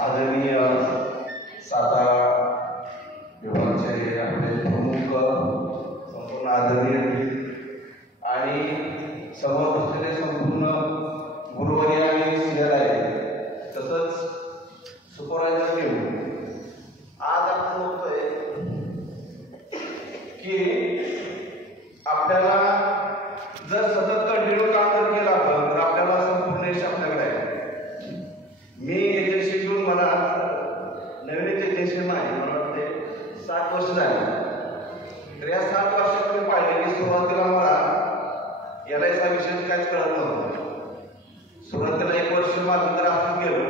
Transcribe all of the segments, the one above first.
आदरणीय सातारा विभागाचे आपले प्रमुख संपूर्ण आदरणीय आणि समोर बसलेले संपूर्ण गुरुवर्य आणि सिनियर आहे, तसंच सुपरवायझर टीम. आज आपण बघतोय की आपल्याला जर सतत कंटिन्यू काम जर केलं आपण तर आपल्याला संपूर्ण यश आपल्याकडे आहे. मी एजन्सी घेऊन मला नवीन एजन्सी नाही, मला वाटते 7 वर्ष झाली. तर या 7 वर्षात मी पाहिले की सुरुवातीला मला LIC चा विषय काहीच कळत नव्हतं. सुरुवातीला 1 वर्ष माझं तर असंच गेलं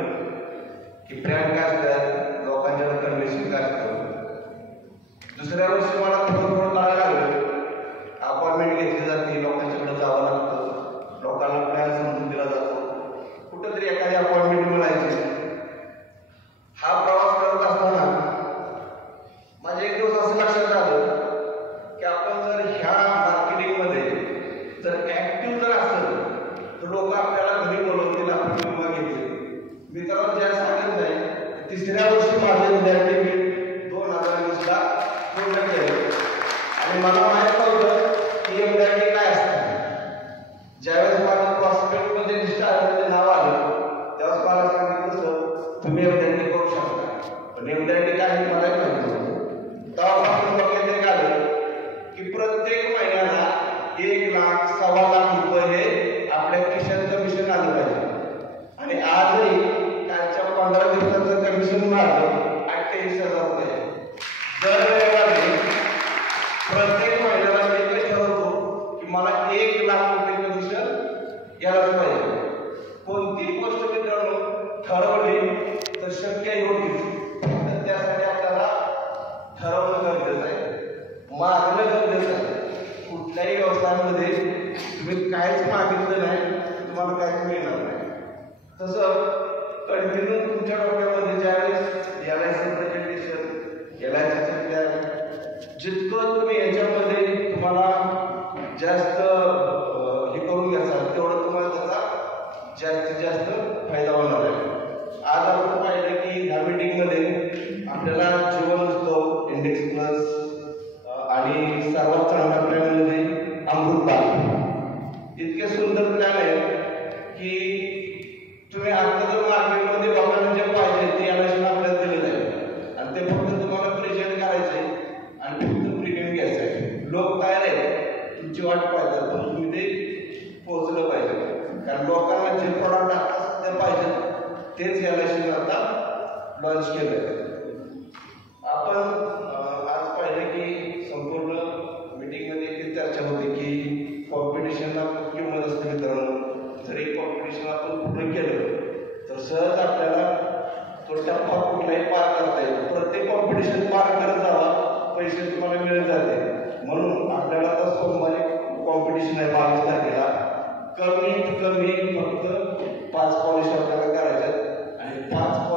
की ब्रँड काय असतात, लोकांच्या कन्व्हेन्शन काय असतं. दुसऱ्या वर्षी मला थोडं कळायला लागलं, अपॉइंटमेंट घेतली जाते, लोकांच्याकडे जावं लागतं, लोकांना प्लॅन समजून दिला जातो, कुठंतरी एखादी अपॉइंटमेंट मिळायची. हा प्रवास करत असताना माझ्या एक दिवस असं लक्षात आलं की आपण जर ह्या मार्केटिंगमध्ये जर ऍक्टिव्ह जर असेल तर लोक आपल्याला घरी बोलवतील, आपण विमा घेतील. मी त्याला ज्या सांगत नाही, तिसऱ्या वर्षी माझे विद्यार्थी मी 2020ला पूर्ण केलं आणि मला माहीत नव्हतं की एमडॅटी काय असतं. ज्यावेळेस माझं प्रॉस्पेक्टमध्ये लिस्टमध्ये नाव आलं त्यावेळेस मला सांगितलं तुम्ही एमडॅटी करू शकता, पण एमडॅटी काय हे मला माहिती नव्हतं. तेव्हापासून डोक्यात एक आलं की प्रत्येक महिन्याला 1 लाख, 1.25 लाख रुपये हे आपल्या खिशाचं कमिशन आलं पाहिजे. आणि आजही कालच्या 15 दिवसाचं कमिशन माझं 48,000 रुपये. दर रविवारी प्रत्येक महिन्याला मी ठरवतो की मला 1 लाख रुपये कमिशन यायलाच पाहिजे. कोणतीही गोष्ट मित्रांनो ठरवली तर शक्य होतीच, तर त्यासाठी आपल्याला ठरवणं गरजेचं आहे, मागणं गरजेचं आहे. कुठल्याही व्यवसायामध्ये तुम्ही काहीच मागितलं नाही तर तुम्हाला काहीच मिळणार नाही. तसं कंटिन्यू तुमच्या डोक्यामध्ये ज्यावेळेस LIC प्रेझेंटेशन, LIC प्लॅन, जितकं तुम्ही याच्यामध्ये तुम्हाला जास्त हे करून घ्याल तेवढं तुम्हाला त्याचा जास्तीत जास्त फायदा होणार आहे. आज आपण पाहिलं की ह्या मीटिंगमध्ये आपल्याला जीवन उत्सव, इंडेक्स प्लस आणि सर्वात चांगल्या प्लॅनमध्ये अमृतपाल इतके सुंदर प्लॅन आहेत की तुम्ही आता जर मार्केटमध्ये लोकांना जे पाहिजे ते LIC आपल्याला दिलेलं आहे आणि ते फक्त तुम्हाला प्रेझेंट करायचे आणि फक्त प्रीमियम घ्यायचं आहे. लोक तयार आहेत, तुमची वाट पाहतात, पण तुम्ही ते पोहोचलं पाहिजे. कारण लोकांना जे प्रॉडक्ट आता सध्या पाहिजे तेच LIC आता लॉन्च केलं. आपण आज पाहिलं की संपूर्ण मीटिंगमध्ये एक चर्चा होती की कॉम्पिटिशनला किंमत असते. मित्रांनो, जर एक कॉम्पिटिशन आपण पूर्ण केलं तर सहज आपल्याला तो टप्पा कुठलाही पार करता येतो. प्रत्येक कॉम्पिटिशन पार करत जावा, पैसे तुम्हाला मिळत जाते. म्हणून आपल्याला आता सोमवारी कॉम्पिटिशन आहे 22 तारखेला. कमीत कमी फक्त 5 पॉलिश आपल्याला करायच्यात आणि 5